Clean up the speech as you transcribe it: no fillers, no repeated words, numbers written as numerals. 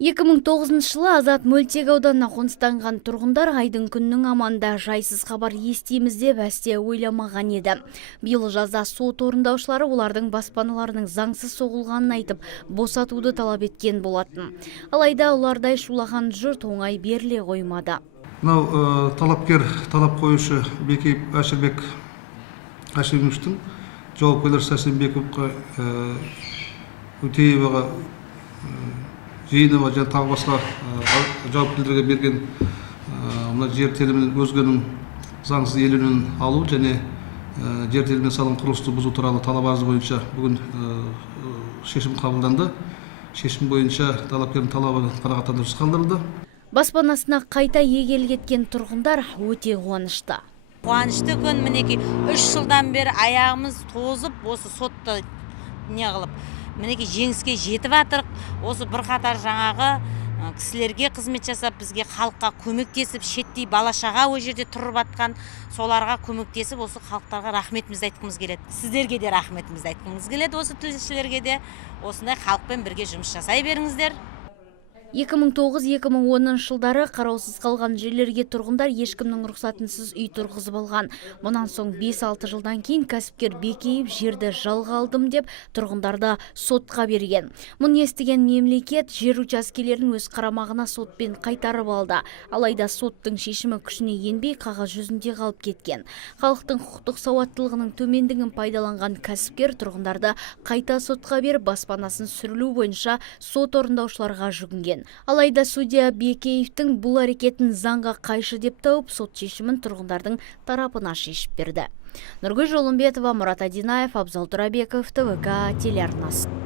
2009 жылы Азат мөлтек ауданына қоныстанған тұрғындар айдың күннің аманда жайсыз хабар естиміз деп әсте ойламаған еді. Биыл жазда сот орындаушылары олардың баспаналарының заңсыз соғылғанын айтып, босатуды талап еткен болатын. Алайда олардай шулаған жұрт оңай беріле қоймады. Мынау талап қоюшы Бекеев Әшірбек Әшімовтің жауапкерлер Сәрсенбековқа, Өтееваға, Жиынова және тағы басқа жауапкерлерге берген мына жер телімінің өзгенің заңсыз иеленуін алу және жер теліміне салын құрылысты бұзу туралы талап арызы бойынша бүгін шешім қабылданды. Шешім бойынша талапкердің талабы қанағаттандырусыз қалдырылды. Баспанасына қайта егелі кеткен тұрғындар өте қуанышты. Қуанышты күн, мінекей 3 жылдан бері аяғымыз тозып, осы сотты не қылып, мінекей жеңіске жетіп атырық. Осы бірқатар жаңағы кісілерге қызмет жасап, бізге халыққа көмектесіп, шеттей балашаға о жерде тұрып атқан соларға көмектесіп, осы халықтарға рахметімізді айтқымыз келеді. Сіздерге де рахметімізді айтқымыз келеді, осы тілшілерге де. Осындай халықпен бірге жұмыс жасай беріңіздер. 2009-2010 жылдары қараусыз қалған жерлерге тұрғындар ешкімнің рұқсатынсыз үй тұрғызып алған. Мұнан соң 5-6 жылдан кейін кәсіпкер Бекеев жерді жалға алдым деп тұрғындарды сотқа берген. Мұны естіген мемлекет жер учаскелерін өз қарамағына сотпен қайтарып алды. Алайда соттың шешімі күшіне енбей қағаз жүзінде қалып кеткен. Халықтың құқықтық сауаттылығының төмендігін пайдаланған кәсіпкер тұрғындарды қайта сотқа беріп, баспанасын сүрілу бойынша сот орындаушыларға жүгінген. Алайда судья Бекеевтің бұл әрекетін заңға қайшы деп тауып, сот шешімін тұрғындардың тарапына шешіп берді. Нұргүл Жолымбетова, Мұрат Адинаев, Абзал Тұрабеков, ТВК телеарнасы.